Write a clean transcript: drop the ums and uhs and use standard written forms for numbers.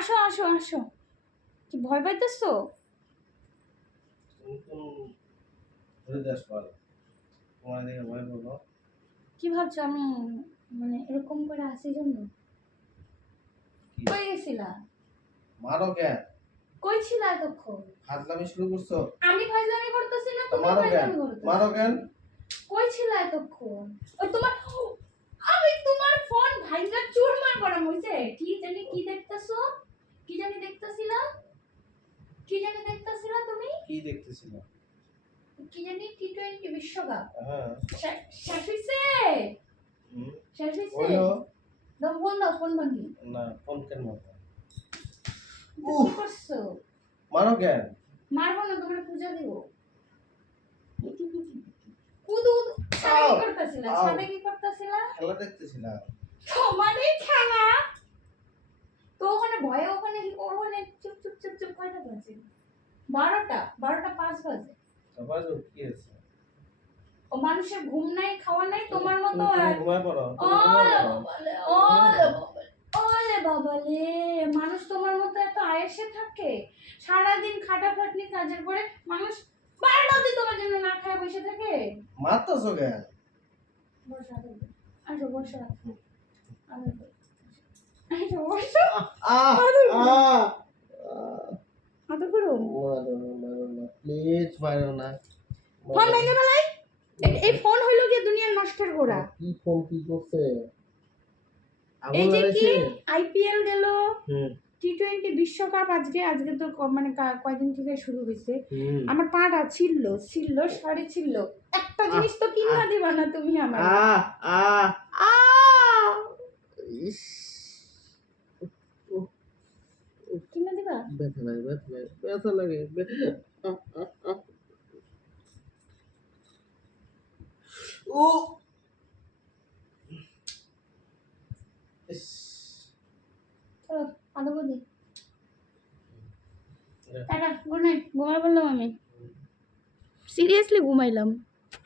আসো আসো আসো। কি ভয় পাইতেছো? কি ভাবছো আমি মানে এরকম করে আসি জন্য? কই গেছিলা? মারো কেন? কই ছিলা এতক্ষণ? ফাজলামি শুরু করছো? আমি ফাজলামি করতেছি না, তুমি মারো কেন? ফাজলামি করতেছো। মারো কেন? কই ছিলা এতক্ষণ? ওই তোমার আমি তোমার ফোন ভাইঙ্গা চুরমার করা হইছে। কি জানি কি দেখতেছো? কি জানি দেখতেছিলা? কি জানি দেখতেছিলা তুমি? কি দেখতেছিল? কি জানি টি20 বিশ্বকাপ। হ্যাঁ। শেষ হইছে? হুম। শেষ হইছে? হইলো। দাও ফোন ভাঙি। না, ফোন কেন মারো? কি করছো? মারো কেন? মারবো না, তোমার পূজা দিব। কুদু ছাদে কি করতেছিলা? ছাদে কি করতেছিলা? খেলা দেখতেছিলাম। তোমারই খেলা। তো ওখানে ভয়ে ওখানে চুপ চুপ চুপ চুপ কয়টা বাজে? 12টা 5 বাজে। সবাই কি আছে? ও মানুষের ঘুম নাই খাওয়া নাই তোমার মতো। তুমি ঘুমায় পড়ো। ওলে বাবালে, ওলে বাবালে, ওলে বাবালে, মানুষ তোমার মতো এত আয়েসে থাকে? সারাদিন খাটাখাটনি কাজের পরে মানুষ 12টা অবধি তোমার জন্য না খায় বসে থাকে? মারতেছো কেন? বসো আসো বসো। আসো বসো। আদর করো। মারো না, প্লিজ মারো না। ফোন ভেঙে ফেলাই। এই ফোন হইলো গিয়ে দুনিয়ার নষ্টের গোড়া। কি ফোন কি করছে? এই যে কি আইপিএল গেল, টি20 বিশ্বকাপ আজকে তো মানে কয়দিন থেকে শুরু হয়েছে। আমার পাটা ছিল সরি ছিল। একটা জিনিস তো কিনা দিবা না তুমি আমার? কিনা দিবা? ব্যথা লাগে। ও চলো আদর করে দিই। Tata, good night. ঘুমাই বললাম আমি, সিরিয়াসলি ঘুমাইলাম।